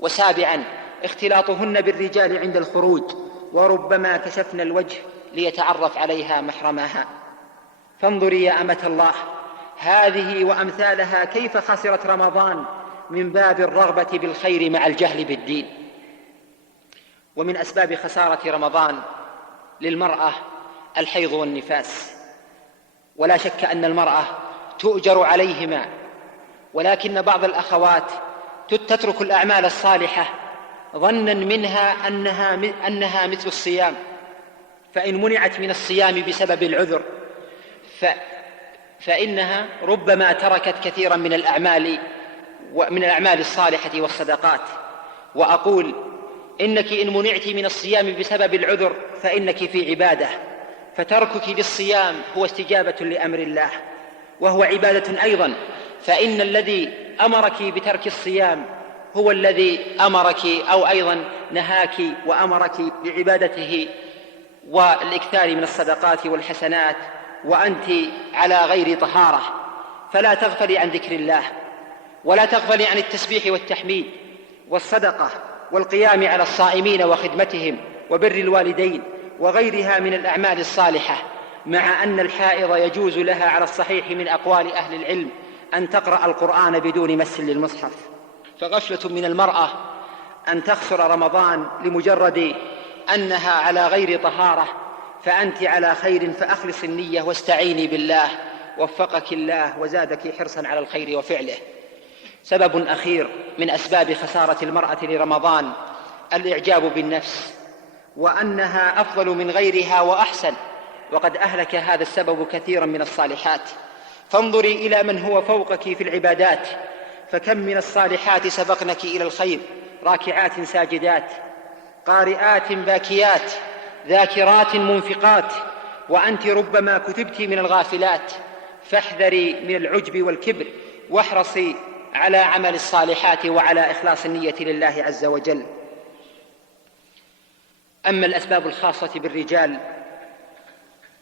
وسابعا اختلاطهن بالرجال عند الخروج، وربما كشفن الوجه ليتعرف عليها محرمها. فانظري يا أمة الله هذه وأمثالها كيف خسرت رمضان من باب الرغبة بالخير مع الجهل بالدين. ومن أسباب خسارة رمضان للمرأة الحيض والنفاس، ولا شك أن المرأة تؤجر عليهما، ولكن بعض الأخوات تترك الأعمال الصالحة ظنا منها أنها مثل الصيام، فإن منعت من الصيام بسبب العذر فإنها ربما تركت كثيرا من الأعمال الصالحة والصدقات. وأقول إنك إن منعت من الصيام بسبب العذر فإنك في عبادة، فتركك للصيام هو استجابة لأمر الله وهو عبادة أيضا، فإن الذي أمرك بترك الصيام هو الذي أمرك أو أيضا نهاك وأمرك بعبادته والإكثار من الصدقات والحسنات وأنت على غير طهارة. فلا تغفلي عن ذكر الله، ولا تغفلي عن التسبيح والتحميد والصدقة والقيام على الصائمين وخدمتهم وبر الوالدين وغيرها من الأعمال الصالحة، مع أن الحائض يجوز لها على الصحيح من أقوال أهل العلم أن تقرأ القرآن بدون مس للمصحف. فغفلة من المرأة أن تخسر رمضان لمجرد أنها على غير طهارة، فأنت على خير، فأخلص النية واستعيني بالله وفقك الله وزادك حرصا على الخير وفعله. سبب أخير من أسباب خسارة المرأة لرمضان الإعجاب بالنفس، وأنها أفضل من غيرها وأحسن، وقد أهلك هذا السبب كثيرا من الصالحات. فانظري إلى من هو فوقك في العبادات، فكم من الصالحات سبقنك إلى الخير، راكعات ساجدات، قارئات باكيات، ذاكرات منفقات، وأنت ربما كتبت من الغافلات. فاحذري من العجب والكبر، واحرصي على عمل الصالحات وعلى إخلاص النية لله عز وجل. أما الأسباب الخاصة بالرجال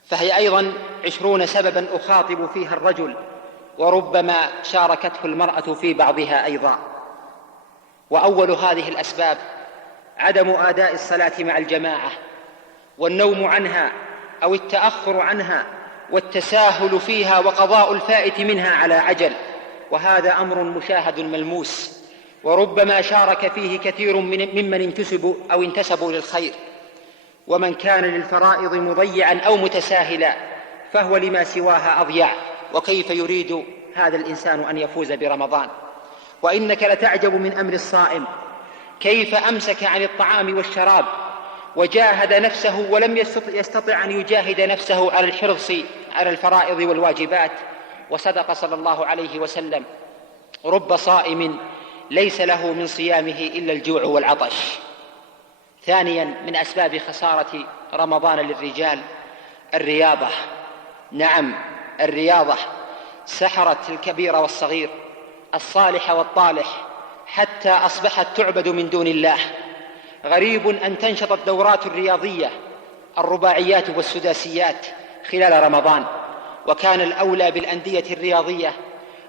فهي أيضا 20 سببا أخاطب فيها الرجل، وربما شاركته المرأة في بعضها أيضا. وأول هذه الأسباب عدم أداء الصلاة مع الجماعة، والنوم عنها أو التأخر عنها، والتساهل فيها، وقضاء الفائت منها على عجل، وهذا أمر مشاهد ملموس، وربما شارك فيه كثير ممن انتسبوا للخير. ومن كان للفرائض مضيعا أو متساهلا فهو لما سواها أضيع، وكيف يريد هذا الإنسان أن يفوز برمضان؟ وإنك لتعجب من أمر الصائم كيف أمسك عن الطعام والشراب وجاهد نفسه ولم يستطع أن يجاهد نفسه على الحرص على الفرائض والواجبات. وصدق صلى الله عليه وسلم: رب صائم ليس له من صيامه إلا الجوع والعطش. ثانيا من أسباب خسارة رمضان للرجال الرياضة. نعم، الرياضة سحرت الكبير والصغير، الصالح والطالح، حتى أصبحت تعبد من دون الله. غريب أن تنشط الدورات الرياضية الرباعيات والسداسيات خلال رمضان، وكان الأولى بالأندية الرياضية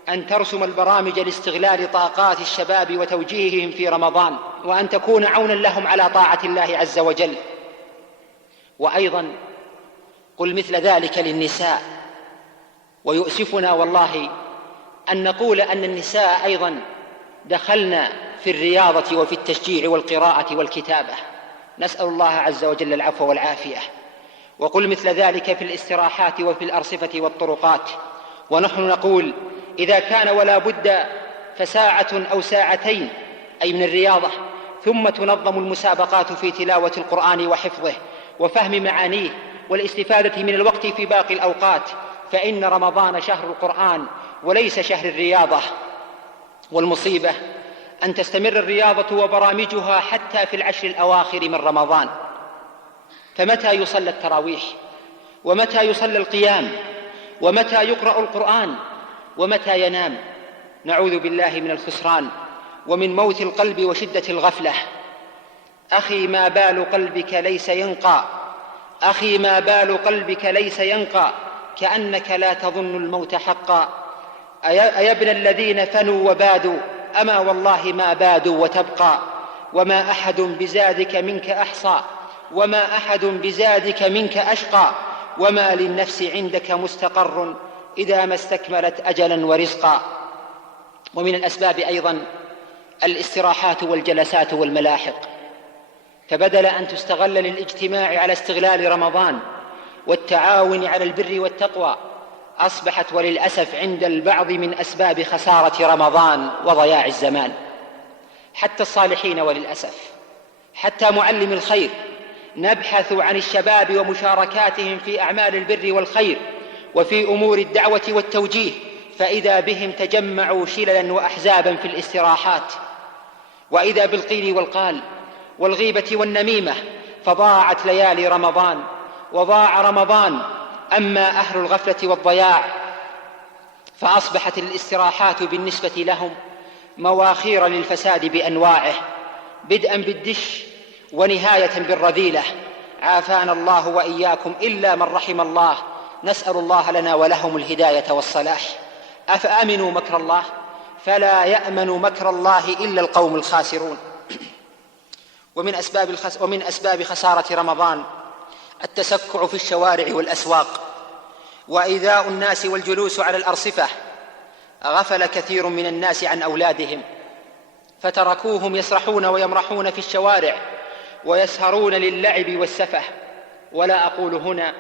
أن ترسم البرامج لاستغلال طاقات الشباب وتوجيههم في رمضان، وأن تكون عونا لهم على طاعة الله عز وجل. وأيضا قل مثل ذلك للنساء. ويؤسفنا والله أن نقول أن النساء أيضا دخلنا في الرياضة وفي التشجيع والقراءة والكتابة، نسأل الله عز وجل العفو والعافية. وقل مثل ذلك في الاستراحات وفي الأرصفة والطرقات. ونحن نقول إذا كان ولا بد فساعة أو ساعتين أي من الرياضة، ثم تنظم المسابقات في تلاوة القرآن وحفظه وفهم معانيه والاستفادة من الوقت في باقي الأوقات، فإن رمضان شهر القرآن وليس شهر الرياضة. والمصيبة أن تستمر الرياضة وبرامجها حتى في العشر الأواخر من رمضان، فمتى يصلى التراويح؟ ومتى يصلى القيام؟ ومتى يقرأ القرآن؟ ومتى ينام؟ نعوذ بالله من الخسران ومن موت القلب وشدة الغفلة. أخي ما بال قلبك ليس ينقى، أخي ما بال قلبك ليس ينقى، كأنك لا تظن الموت حقا. أيا ابن الذين فنوا وبادوا، أما والله ما بادوا وتبقى. وما أحد بزادك منك أحصى، وما أحد بزادك منك أشقى، وما للنفس عندك مستقر إذا ما استكملت أجلا ورزقا. ومن الأسباب أيضا الاستراحات والجلسات والملاحق، فبدل أن تستغل للاجتماع على استغلال رمضان والتعاون على البر والتقوى، أصبحت وللأسف عند البعض من أسباب خسارة رمضان وضياع الزمان. حتى الصالحين وللأسف، حتى معلم الخير، نبحث عن الشباب ومشاركاتهم في أعمال البر والخير وفي أمور الدعوة والتوجيه، فإذا بهم تجمعوا شللا وأحزابا في الاستراحات، وإذا بالقيل والقال والغيبة والنميمة، فضاعت ليالي رمضان وضاع رمضان. أما أهل الغفلة والضياع فأصبحت الاستراحات بالنسبة لهم مواخير للفساد بأنواعه، بدءا بالدش ونهاية بالرذيلة، عافانا الله وإياكم إلا من رحم الله. نسأل الله لنا ولهم الهداية والصلاح. أفأمنوا مكر الله؟ فلا يأمن مكر الله إلا القوم الخاسرون. ومن أسباب خسارة رمضان التسكع في الشوارع والأسواق وإيذاء الناس والجلوس على الأرصفة. غفل كثير من الناس عن أولادهم فتركوهم يسرحون ويمرحون في الشوارع ويسهرون للعب والسفه. ولا أقول هنا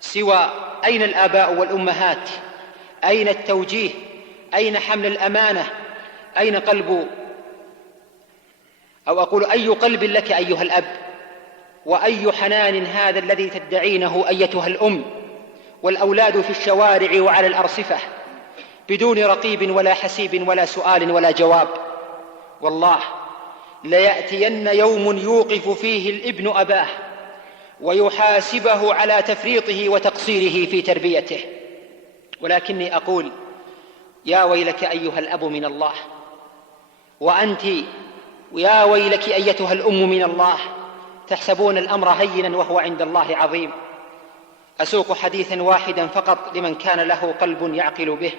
سوى أين الآباء والأمهات؟ أين التوجيه؟ أين حمل الأمانة؟ أين قلب، أو أقول أي قلب لك أيها الأب، وأي حنان هذا الذي تدعينه أيتها الأم، والأولاد في الشوارع وعلى الأرصفة بدون رقيب ولا حسيب ولا سؤال ولا جواب. والله ليأتين يوم يوقف فيه الابن أباه ويحاسبه على تفريطه وتقصيره في تربيته. ولكني أقول يا ويلك أيها الأب من الله، وأنت يا ويلك أيتها الأم من الله، تحسبون الأمر هينا وهو عند الله عظيم. أسوق حديثا واحدا فقط لمن كان له قلب يعقل به.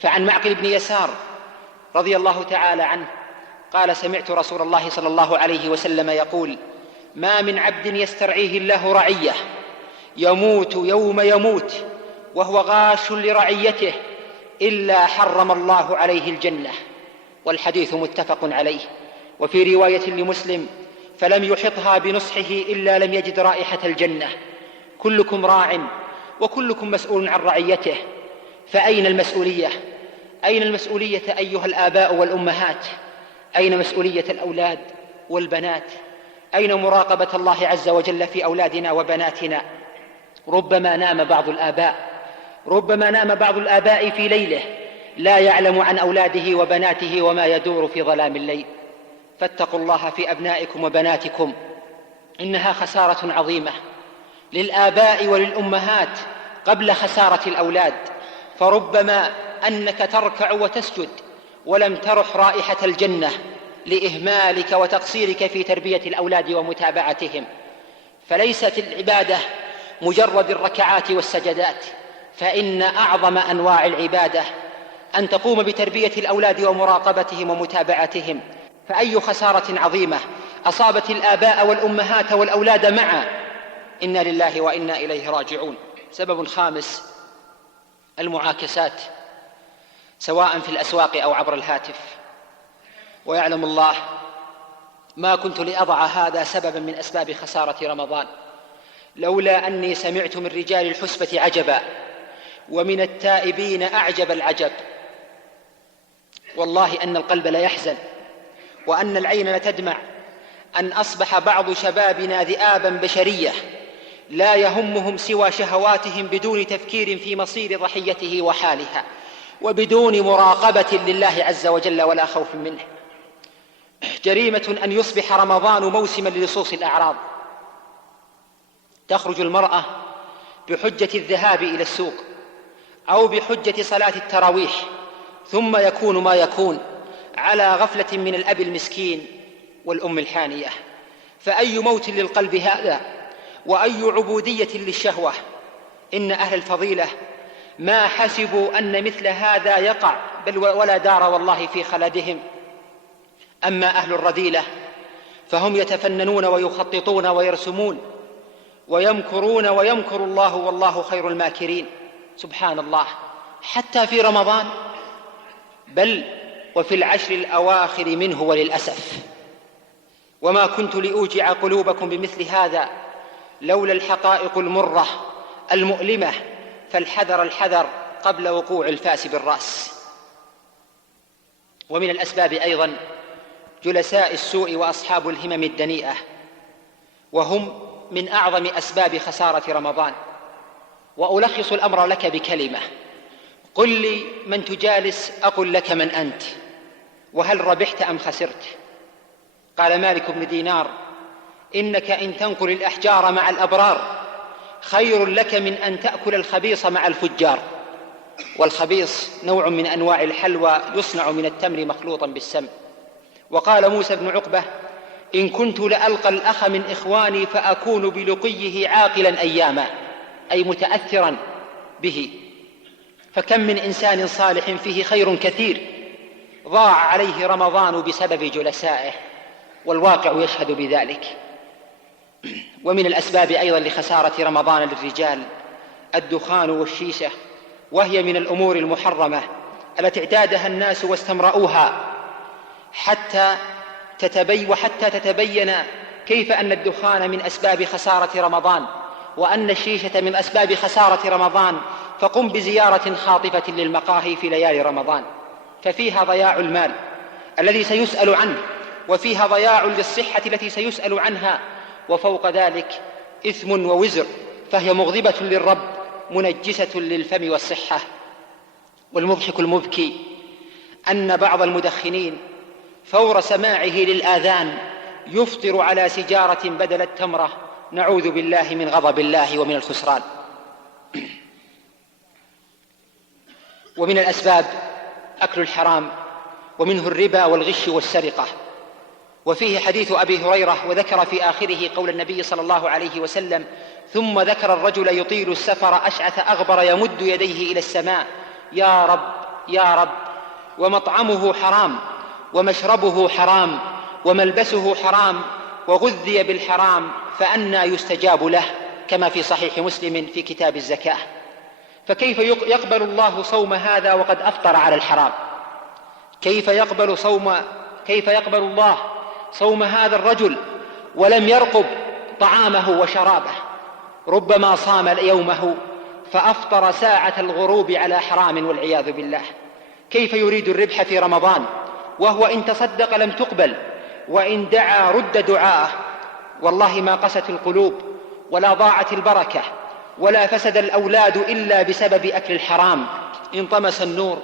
فعن معقل بن يسار رضي الله تعالى عنه قال: سمعت رسول الله صلى الله عليه وسلم يقول: ما من عبد يسترعيه الله رعية يموت يوم يموت وهو غاش لرعيته إلا حرم الله عليه الجنة. والحديث متفق عليه. وفي رواية لمسلم: فلم يحطها بنصحه إلا لم يجد رائحة الجنة. كلكم راع وكلكم مسؤول عن رعيته. فأين المسؤولية؟ أين المسؤولية أيها الآباء والأمهات؟ أين مسؤولية الأولاد والبنات؟ أين مراقبة الله عز وجل في أولادنا وبناتنا؟ ربما نام بعض الآباء في ليله لا يعلم عن أولاده وبناته وما يدور في ظلام الليل. فاتقوا الله في أبنائكم وبناتكم، إنها خسارة عظيمة للآباء وللأمهات قبل خسارة الأولاد. فربما أنك تركع وتسجد ولم ترح رائحة الجنة لإهمالك وتقصيرك في تربية الأولاد ومتابعتهم. فليست العبادة مجرد الركعات والسجدات، فإن أعظم أنواع العبادة أن تقوم بتربية الأولاد ومراقبتهم ومتابعتهم. فأي خسارة عظيمة أصابت الآباء والأمهات والأولاد معا. إنا لله وإنا إليه راجعون. سبب خامس: المعاكسات، سواء في الأسواق أو عبر الهاتف. ويعلم الله ما كنت لأضع هذا سببا من أسباب خسارة رمضان لولا أني سمعت من رجال الحسبة عجبا ومن التائبين أعجب العجب. والله أن القلب ليحزن وأن العين لتدمع أن أصبح بعض شبابنا ذئابا بشرية لا يهمهم سوى شهواتهم بدون تفكير في مصير ضحيته وحالها، وبدون مراقبة لله عز وجل ولا خوف منه. جريمة أن يصبح رمضان موسما للصوص الأعراض. تخرج المرأة بحجة الذهاب إلى السوق أو بحجة صلاة التراويح، ثم يكون ما يكون على غفلة من الأب المسكين والأم الحانية. فأي موت للقلب هذا، وأي عبودية للشهوة. إن أهل الفضيلة ما حسبوا أن مثل هذا يقع، بل ولا دار والله في خلدهم. أما أهل الرذيلة فهم يتفننون ويخططون ويرسمون ويمكرون ويمكر الله والله خير الماكرين. سبحان الله، حتى في رمضان، بل وفي العشر الأواخر منه وللأسف. وما كنت لأوجع قلوبكم بمثل هذا لولا الحقائق المرة المؤلمة، فالحذر الحذر قبل وقوع الفاس بالرأس. ومن الأسباب أيضا جلساء السوء وأصحاب الهمم الدنيئة، وهم من أعظم أسباب خسارة رمضان. وألخص الأمر لك بكلمة: قل لي من تجالس أقل لك من أنت، وهل ربحت أم خسرت؟ قال مالك بن دينار: إنك إن تنقل الأحجار مع الأبرار خير لك من أن تأكل الخبيص مع الفجار. والخبيص نوع من أنواع الحلوى يصنع من التمر مخلوطا بالسم. وقال موسى بن عقبة: إن كنت لألقى الأخ من إخواني فأكون بلقيه عاقلا أياما، أي متأثرا به. فكم من إنسان صالح فيه خير كثير ضاع عليه رمضان بسبب جلسائه، والواقع يشهد بذلك. ومن الأسباب أيضا لخسارة رمضان للرجال الدخان والشيشة، وهي من الأمور المحرمة التي اعتادها الناس واستمرؤوها حتى تتبين كيف أن الدخان من أسباب خسارة رمضان، وأن الشيشة من أسباب خسارة رمضان. فقم بزيارة خاطفة للمقاهي في ليالي رمضان، ففيها ضياع المال الذي سيسأل عنه، وفيها ضياع للصحة التي سيسأل عنها، وفوق ذلك إثم ووزر، فهي مغضبة للرب منجسة للفم والصحة. والمضحك المبكي أن بعض المدخنين فور سماعه للآذان يفطر على سجارة بدل التمرة، نعوذ بالله من غضب الله ومن الخسران. ومن الأسباب أكل الحرام، ومنه الربا والغش والسرقة. وفيه حديث أبي هريرة، وذكر في آخره قول النبي صلى الله عليه وسلم: ثم ذكر الرجل يطيل السفر أشعث أغبر يمد يديه إلى السماء: يا رب يا رب، ومطعمه حرام ومشربه حرام وملبسه حرام وغذي بالحرام، فأنى يستجاب له، كما في صحيح مسلم في كتاب الزكاة. فكيف يقبل الله صوم هذا وقد أفطر على الحرام؟ كيف يقبل الله صوم هذا الرجل ولم يرقب طعامه وشرابه؟ ربما صام يومه فأفطر ساعة الغروب على حرام والعياذ بالله. كيف يريد الربح في رمضان وهو إن تصدق لم تقبل، وإن دعا رد دعاءه؟ والله ما قست القلوب ولا ضاعت البركة ولا فسد الأولاد إلا بسبب أكل الحرام. انطمس النور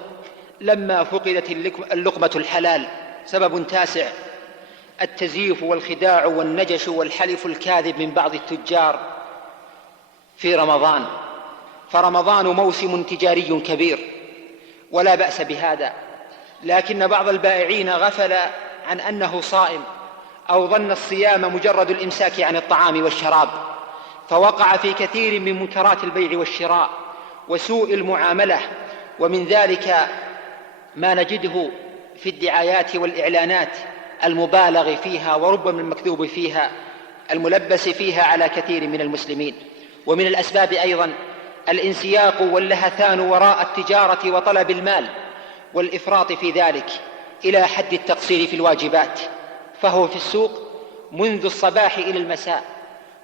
لما فقدت اللقمة الحلال. سبب تاسع: التزييف والخداع والنجش والحلف الكاذب من بعض التجار في رمضان. فرمضان موسم تجاري كبير ولا بأس بهذا، لكن بعض البائعين غفل عن أنه صائم، أو ظن الصيام مجرد الإمساك عن الطعام والشراب، فوقع في كثير من منكرات البيع والشراء وسوء المعاملة. ومن ذلك ما نجده في الدعايات والإعلانات المبالغ فيها وربما المكذوب فيها الملبس فيها على كثير من المسلمين. ومن الأسباب أيضا الانسياق واللهثان وراء التجارة وطلب المال والإفراط في ذلك إلى حد التقصير في الواجبات، فهو في السوق منذ الصباح إلى المساء،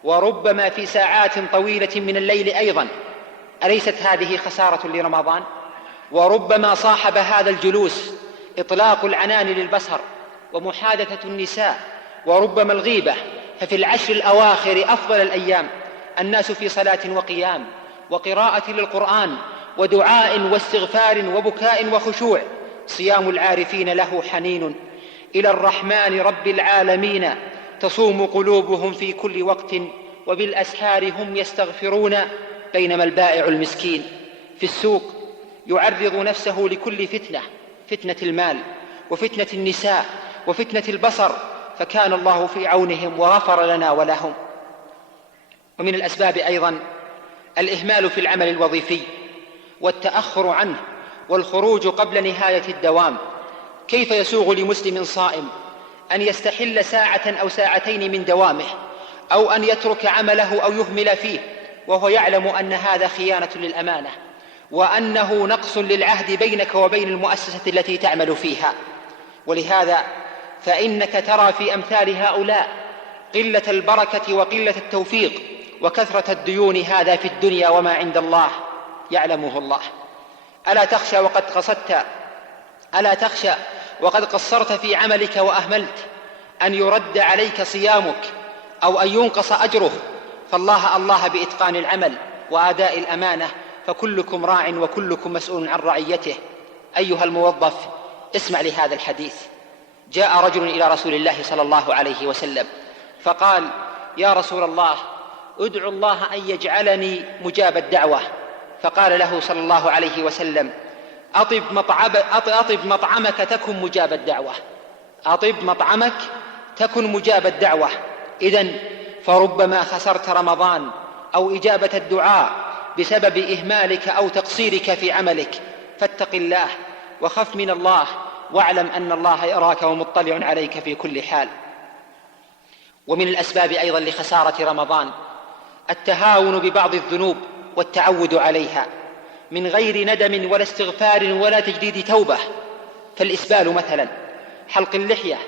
وربما في ساعات طويلة من الليل أيضا. أليست هذه خسارة لرمضان؟ وربما صاحب هذا الجلوس إطلاق العنان للبصر ومحادثة النساء، وربما الغيبة. ففي العشر الأواخر أفضل الأيام الناس في صلاة وقيام وقراءة للقرآن ودعاء واستغفار وبكاء وخشوع. صيام العارفين له حنين إلى الرحمن رب العالمين، تصوم قلوبهم في كل وقت وبالأسحار هم يستغفرون. بينما البائع المسكين في السوق يعرض نفسه لكل فتنة، فتنة المال وفتنة النساء وفتنة البصر، فكان الله في عونهم وغفر لنا ولهم. ومن الأسباب أيضا الإهمال في العمل الوظيفي والتأخر عنه والخروج قبل نهاية الدوام. كيف يسوغ لمسلم صائم أن يستحل ساعة أو ساعتين من دوامه، أو أن يترك عمله أو يهمل فيه وهو يعلم أن هذا خيانة للأمانة، وأنه نقص للعهد بينك وبين المؤسسة التي تعمل فيها. ولهذا فإنك ترى في أمثال هؤلاء قلة البركة وقلة التوفيق وكثرة الديون، هذا في الدنيا، وما عند الله يعلمه الله. ألا تخشى وقد قصرت في عملك وأهملت أن يرد عليك صيامك أو أن ينقص أجره؟ فالله بإتقان العمل وأداء الأمانة، فكلكم راع وكلكم مسؤول عن رعيته. أيها الموظف، اسمع لهذا الحديث. جاء رجل إلى رسول الله صلى الله عليه وسلم فقال: يا رسول الله، ادعو الله أن يجعلني مجاب الدعوة. فقال له صلى الله عليه وسلم: أطب مطعمك تكن مجاب الدعوة. أطب مطعمك تكن مجاب الدعوة. إذن فربما خسرت رمضان أو إجابة الدعاء بسبب إهمالك أو تقصيرك في عملك، فاتق الله وخف من الله، واعلم أن الله يراك ومطلع عليك في كل حال. ومن الأسباب أيضا لخسارة رمضان التهاون ببعض الذنوب والتعود عليها من غير ندم ولا استغفار ولا تجديد توبة. فالإسبال مثلا، حلق اللحية،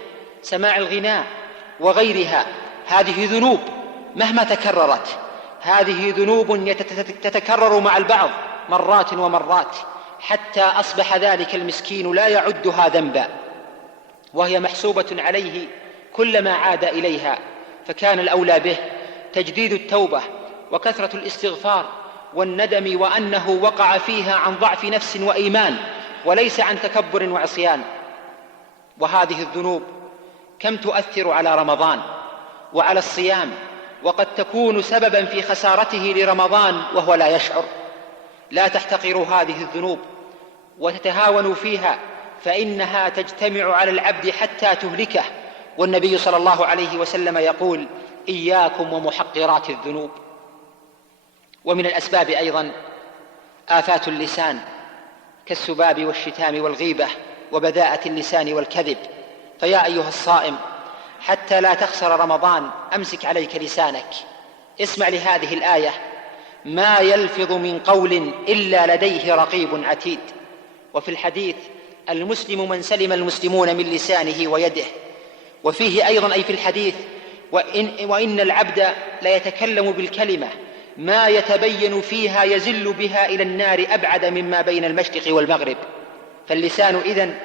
سماع الغناء وغيرها، هذه ذنوب مهما تكررت، هذه ذنوب تتكرر مع البعض مرات ومرات، حتى أصبح ذلك المسكين لا يعدها ذنبا، وهي محسوبة عليه كلما عاد إليها. فكان الأولى به تجديد التوبة وكثرة الاستغفار والندم، وأنه وقع فيها عن ضعف نفس وإيمان وليس عن تكبر وعصيان. وهذه الذنوب كم تؤثر على رمضان وعلى الصيام، وقد تكون سببا في خسارته لرمضان وهو لا يشعر. لا تحتقروا هذه الذنوب وتتهاونوا فيها، فإنها تجتمع على العبد حتى تهلكه. والنبي صلى الله عليه وسلم يقول: إياكم ومحقرات الذنوب. ومن الأسباب أيضا آفات اللسان كالسباب والشتام والغيبة وبذاءة اللسان والكذب. فيا أيها الصائم، حتى لا تخسر رمضان أمسك عليك لسانك. اسمع لهذه الآية: ما يلفظ من قول إلا لديه رقيب عتيد. وفي الحديث: المسلم من سلم المسلمون من لسانه ويده. وفيه أيضا أي في الحديث: وإن العبد ليتكلم بالكلمة ما يتبين فيها يزل بها إلى النار أبعد مما بين المشرق والمغرب. فاللسان إذن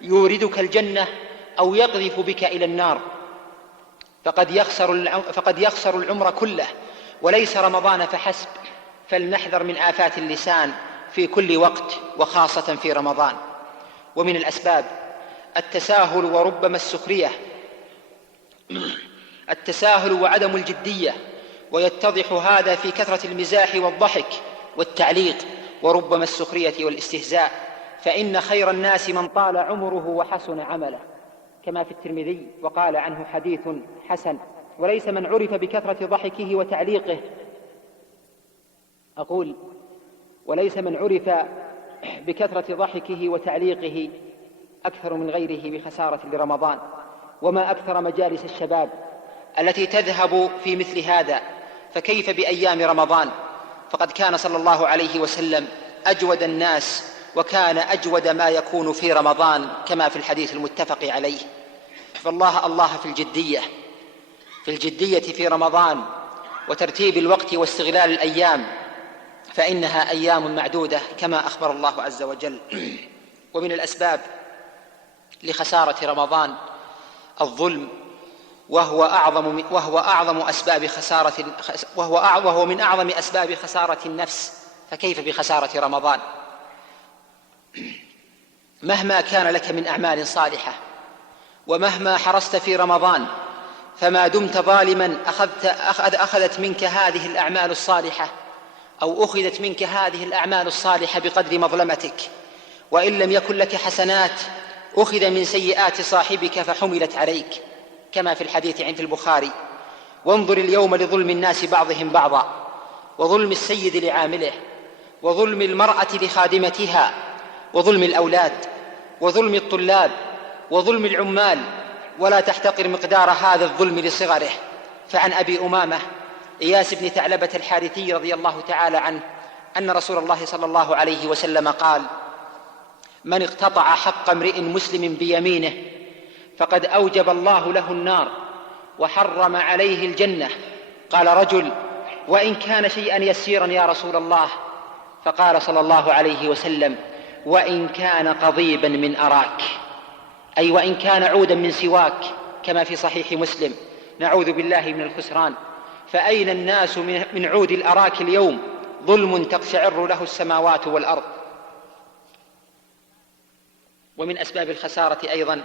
يوردك الجنة أو يقذف بك إلى النار، فقد يخسر العمر كله وليس رمضان فحسب. فلنحذر من آفات اللسان في كل وقت وخاصة في رمضان. ومن الأسباب التساهل وربما السخرية، التساهل وعدم الجدية، ويتضح هذا في كثرة المزاح والضحك والتعليق وربما السخرية والاستهزاء. فإن خير الناس من طال عمره وحسن عمله، كما في الترمذي وقال عنه حديث حسن. وليس من عرف بكثرة ضحكه وتعليقه، وليس من عرف بكثرة ضحكه وتعليقه أكثر من غيره بخسارة لرمضان. وما أكثر مجالس الشباب التي تذهب في مثل هذا، فكيف بأيام رمضان؟ فقد كان صلى الله عليه وسلم أجود الناس، وكان أجود ما يكون في رمضان كما في الحديث المتفق عليه. فالله في الجدية في رمضان وترتيب الوقت واستغلال الأيام، فإنها أيام معدودة كما أخبر الله عز وجل. ومن الأسباب لخسارة رمضان الظلم، وهو من أعظم أسباب خسارة النفس. فكيف بخسارة رمضان؟ مهما كان لك من أعمال صالحة، ومهما حرصت في رمضان، فما دمت ظالما أخذت منك هذه الأعمال الصالحة، أو أخذت منك هذه الأعمال الصالحة بقدر مظلمتك. وإن لم يكن لك حسنات أخذ من سيئات صاحبك فحملت عليك، كما في الحديث عند البخاري: وانظر اليوم لظلم الناس بعضهم بعضا، وظلم السيد لعامله، وظلم المرأة لخادمتها، وظلم الأولاد، وظلم الطلاب، وظلم العمال، ولا تحتقر مقدار هذا الظلم لصغره. فعن أبي أمامة إياس بن ثعلبة الحارثي رضي الله تعالى عنه أن رسول الله صلى الله عليه وسلم قال: من اقتطع حق امرئ مسلم بيمينه فقد أوجب الله له النار وحرم عليه الجنة. قال رجل: وإن كان شيئا يسيرا يا رسول الله؟ فقال صلى الله عليه وسلم: وإن كان قضيبا من أراك، أي وإن كان عودا من سواك، كما في صحيح مسلم. نعوذ بالله من الخسران. فأين الناس من عود الأراك اليوم؟ ظلم تقشعر له السماوات والأرض. ومن أسباب الخسارة أيضا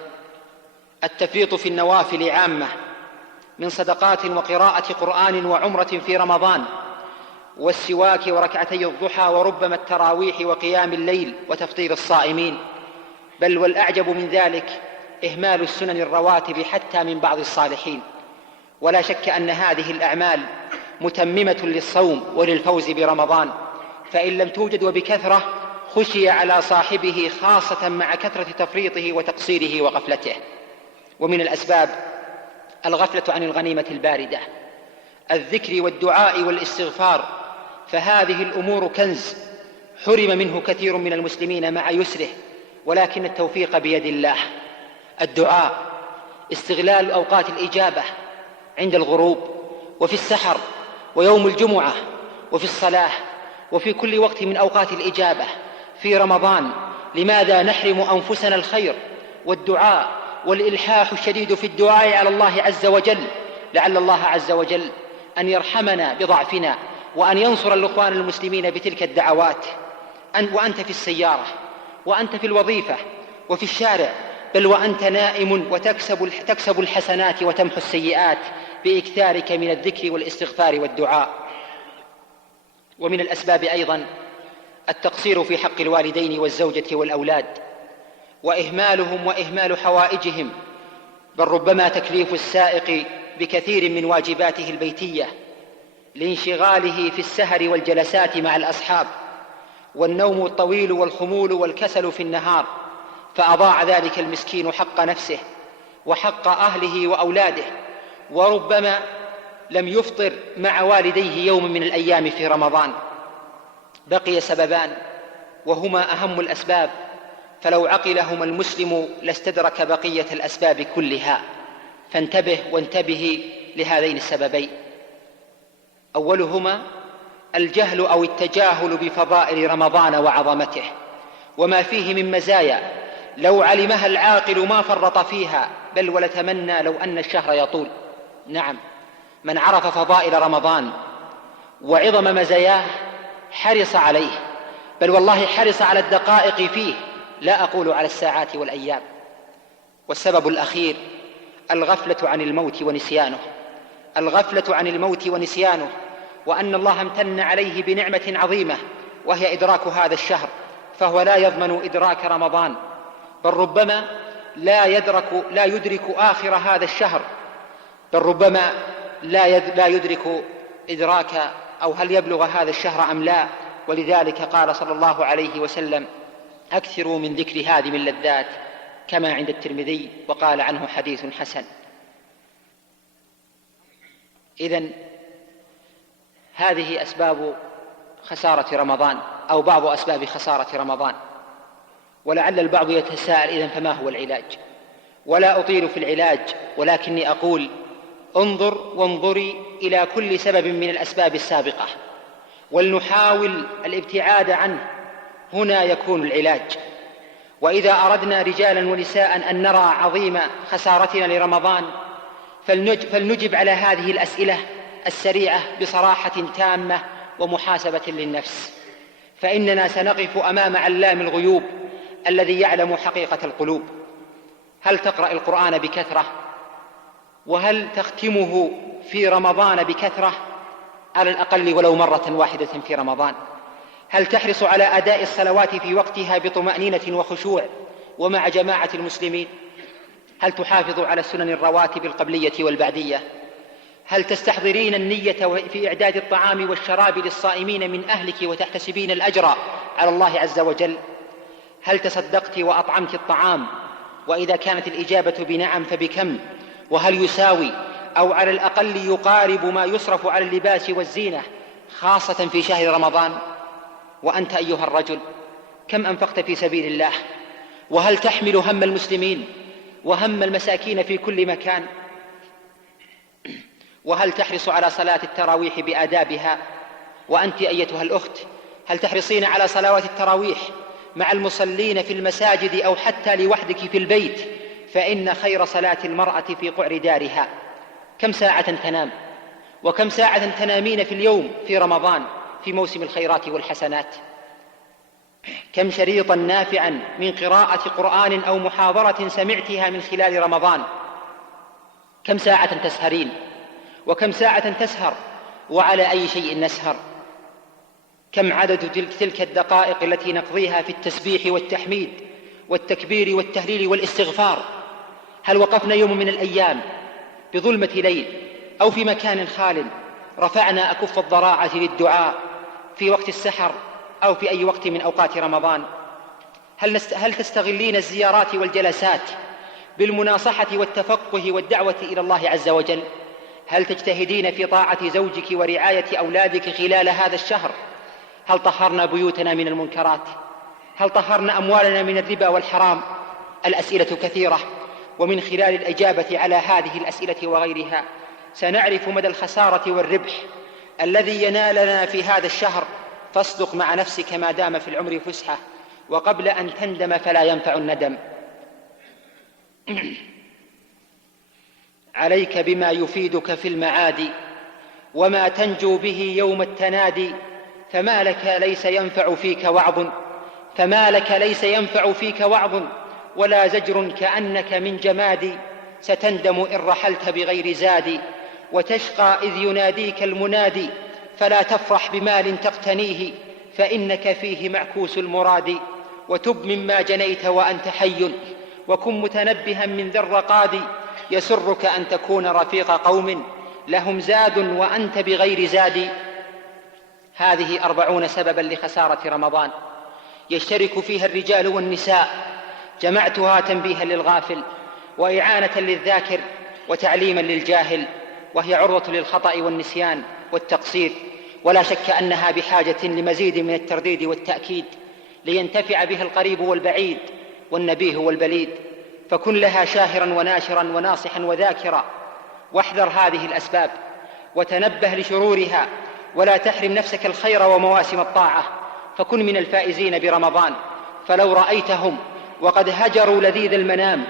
التفريط في النوافل عامة من صدقات وقراءة قرآن وعمرة في رمضان، والسواك وركعتي الضحى، وربما التراويح وقيام الليل وتفطير الصائمين. بل والأعجب من ذلك إهمال السنن الرواتب حتى من بعض الصالحين. ولا شك أن هذه الأعمال متممة للصوم وللفوز برمضان، فإن لم توجد وبكثرة خشي على صاحبه، خاصة مع كثرة تفريطه وتقصيره وغفلته. ومن الأسباب الغفلة عن الغنيمة الباردة، الذكر والدعاء والاستغفار، فهذه الأمور كنز حرم منه كثير من المسلمين مع يسره، ولكن التوفيق بيد الله. الدعاء، استغلال أوقات الإجابة عند الغروب وفي السحر ويوم الجمعة وفي الصلاة وفي كل وقت من أوقات الإجابة في رمضان. لماذا نحرم أنفسنا الخير والدعاء والإلحاح الشديد في الدعاء على الله عز وجل؟ لعل الله عز وجل أن يرحمنا بضعفنا وأن ينصر الإخوان المسلمين بتلك الدعوات. وأنت في السيارة، وأنت في الوظيفة، وفي الشارع، بل وأنت نائم، وتكسب الحسنات وتمحو السيئات بإكثارك من الذكر والاستغفار والدعاء. ومن الأسباب أيضا التقصير في حق الوالدين والزوجة والأولاد، وإهمالهم وإهمال حوائجهم، بل ربما تكليف السائق بكثير من واجباته البيتية لانشغاله في السهر والجلسات مع الأصحاب، والنوم الطويل والخمول والكسل في النهار، فأضاع ذلك المسكين حق نفسه وحق أهله وأولاده. وربما لم يفطر مع والديه يوم من الأيام في رمضان. بقي سببان وهما أهم الأسباب، فلو عقلهما المسلم لاستدرك بقية الأسباب كلها. فانتبه وانتبه لهذين السببين. أولهما الجهل أو التجاهل بفضائل رمضان وعظمته وما فيه من مزايا لو علمها العاقل ما فرط فيها، بل ولتمنى لو أن الشهر يطول. نعم، من عرف فضائل رمضان وعظم مزاياه حرص عليه، بل والله حرص على الدقائق فيه، لا أقول على الساعات والأيام. والسبب الأخير الغفلة عن الموت ونسيانه، الغفلة عن الموت ونسيانه، وأن الله امتن عليه بنعمة عظيمة وهي إدراك هذا الشهر، فهو لا يضمن إدراك رمضان، بل ربما لا يدرك آخر هذا الشهر، بل ربما لا يدرك إدراك أو هل يبلغ هذا الشهر أم لا. ولذلك قال صلى الله عليه وسلم: أكثروا من ذكر هادم اللذات، كما عند الترمذي، وقال عنه حديث حسن. إذن هذه أسباب خسارة رمضان، أو بعض أسباب خسارة رمضان. ولعل البعض يتساءل: إذن فما هو العلاج؟ ولا أطيل في العلاج، ولكني أقول: انظر وانظري إلى كل سبب من الأسباب السابقة، ولنحاول الابتعاد عنه، هنا يكون العلاج. وإذا أردنا رجالا ونساء أن نرى عظيم خسارتنا لرمضان، فلنجب على هذه الأسئلة السريعة بصراحة تامة ومحاسبة للنفس، فإننا سنقف أمام علام الغيوب الذي يعلم حقيقة القلوب. هل تقرأ القرآن بكثرة؟ وهل تختمه في رمضان بكثرة؟ على الأقل ولو مرة واحدة في رمضان. هل تحرص على أداء الصلوات في وقتها بطمأنينة وخشوع ومع جماعة المسلمين؟ هل تحافظ على السنن الرواتب القبلية والبعدية؟ هل تستحضرين النية في إعداد الطعام والشراب للصائمين من أهلك وتحتسبين الأجر على الله عز وجل؟ هل تصدقت وأطعمت الطعام وإذا كانت الإجابة بنعم فبكم؟ وهل يساوي أو على الأقل يقارب ما يصرف على اللباس والزينة خاصة في شهر رمضان؟ وأنت أيها الرجل كم أنفقت في سبيل الله؟ وهل تحمل هم المسلمين وهم المساكين في كل مكان؟ وهل تحرص على صلاة التراويح بآدابها؟ وأنت أيتها الأخت هل تحرصين على صلوات التراويح مع المصلين في المساجد أو حتى لوحدك في البيت؟ فإن خير صلاة المرأة في قعر دارها. كم ساعة تنام؟ وكم ساعة تنامين في اليوم في رمضان في موسم الخيرات والحسنات؟ كم شريطا نافعا من قراءة قرآن أو محاضرة سمعتها من خلال رمضان؟ كم ساعة تسهرين؟ وكم ساعة تسهر؟ وعلى أي شيء نسهر؟ كم عدد تلك الدقائق التي نقضيها في التسبيح والتحميد والتكبير والتهليل والاستغفار؟ هل وقفنا يوم من الأيام بظلمة ليل أو في مكان خال رفعنا أكف الضراعة للدعاء في وقت السحر أو في أي وقت من أوقات رمضان؟ هل تستغلين الزيارات والجلسات بالمناصحة والتفقه والدعوة إلى الله عز وجل؟ هل تجتهدين في طاعة زوجك ورعاية أولادك خلال هذا الشهر؟ هل طهرنا بيوتنا من المنكرات؟ هل طهرنا أموالنا من الربا والحرام؟ الأسئلة كثيرة، ومن خلال الإجابة على هذه الأسئلة وغيرها سنعرف مدى الخسارة والربح الذي ينالنا في هذا الشهر. فاصدق مع نفسك ما دام في العمر فسحة، وقبل أن تندم فلا ينفع الندم. عليك بما يفيدك في المعاد وما تنجو به يوم التنادي، فما لك ليس ينفع فيك وعظ ولا زجر كأنك من جماد. ستندم إن رحلت بغير زاد وتشقى إذ يناديك المنادي. فلا تفرح بمال تقتنيه فإنك فيه معكوس المراد. وتب مما جنيت وأنت حي وكن متنبها من ذا الرقاد. يسرك أن تكون رفيق قوم لهم زاد وأنت بغير زاد. هذه 40 سببا لخسارة رمضان يشترك فيها الرجال والنساء. جمعتها تنبيها للغافل وإعانة للذاكر وتعليما للجاهل، وهي عرضة للخطأ والنسيان والتقصير، ولا شك أنها بحاجة لمزيد من الترديد والتأكيد لينتفع بها القريب والبعيد والنبيه والبليد. فكن لها شاهرا وناشرا وناصحا وذاكرا، واحذر هذه الأسباب وتنبه لشرورها، ولا تحرم نفسك الخير ومواسم الطاعة. فكن من الفائزين برمضان. فلو رأيتهم وقد هجروا لذيذ المنام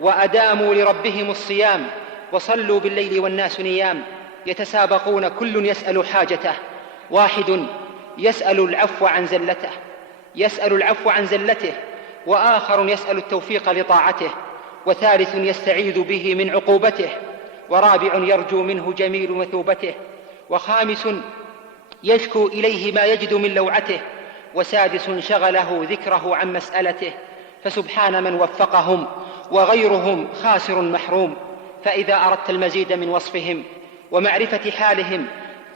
وأداموا لربهم الصيام وصلوا بالليل والناس نيام، يتسابقون كل يسأل حاجته، واحد يسأل العفو عن زلته، وآخر يسأل التوفيق لطاعته، وثالث يستعيذ به من عقوبته، ورابع يرجو منه جميل مثوبته، وخامس يشكو إليه ما يجد من لوعته، وسادس شغله ذكره عن مسألته. فسبحان من وفقهم وغيرهم خاسر محروم. فإذا أردت المزيد من وصفهم ومعرفة حالهم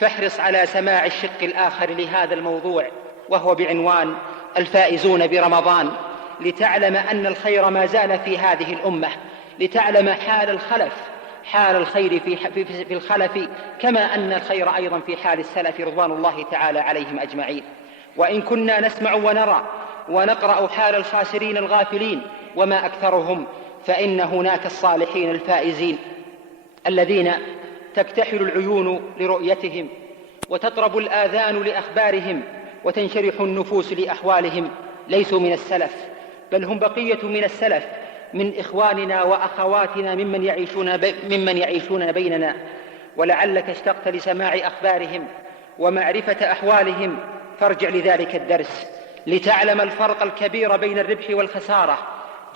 فاحرص على سماع الشق الآخر لهذا الموضوع، وهو بعنوان الفائزون برمضان، لتعلم أن الخير ما زال في هذه الأمة، لتعلم حال الخير في الخلف، كما أن الخير أيضا في حال السلف رضوان الله تعالى عليهم أجمعين. وإن كنا نسمع ونرى ونقرأ حال الخاسرين الغافلين وما أكثرهم، فإن هناك الصالحين الفائزين الذين تكتحل العيون لرؤيتهم وتطرب الآذان لأخبارهم وتنشرح النفوس لأحوالهم. ليسوا من السلف، بل هم بقية من السلف، من إخواننا وأخواتنا ممن يعيشون بيننا. ولعلك اشتقت لسماع أخبارهم ومعرفة أحوالهم، فارجع لذلك الدرس لتعلم الفرق الكبير بين الربح والخسارة.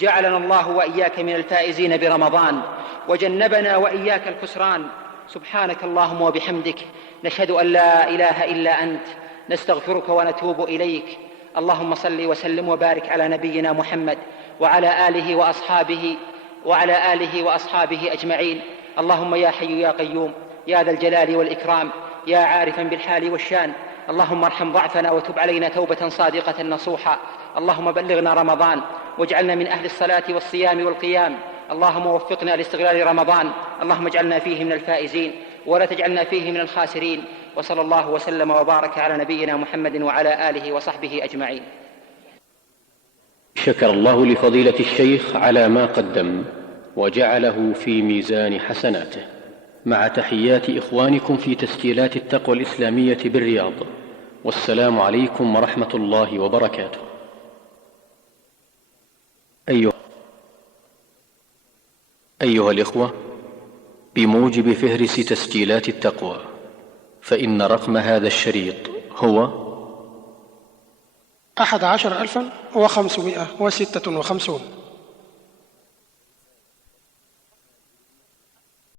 جعلنا الله وإياك من الفائزين برمضان، وجنبنا وإياك الخسران. سبحانك اللهم وبحمدك، نشهد أن لا إله إلا أنت، نستغفرك ونتوب إليك. اللهم صل وسلم وبارك على نبينا محمد وعلى آله وأصحابه أجمعين. اللهم يا حي يا قيوم يا ذا الجلال والإكرام يا عارفا بالحال والشان، اللهم ارحم ضعفنا وتب علينا توبة صادقة نصوحا. اللهم بلغنا رمضان واجعلنا من أهل الصلاة والصيام والقيام. اللهم وفقنا لاستغلال رمضان، اللهم اجعلنا فيه من الفائزين ولا تجعلنا فيه من الخاسرين. وصلى الله وسلم وبارك على نبينا محمد وعلى آله وصحبه أجمعين. شكر الله لفضيلة الشيخ على ما قدم وجعله في ميزان حسناته، مع تحيات إخوانكم في تسجيلات التقوى الإسلامية بالرياض، والسلام عليكم ورحمة الله وبركاته. أيها الإخوة، بموجب فهرس تسجيلات التقوى، فإن رقم هذا الشريط هو 11,556.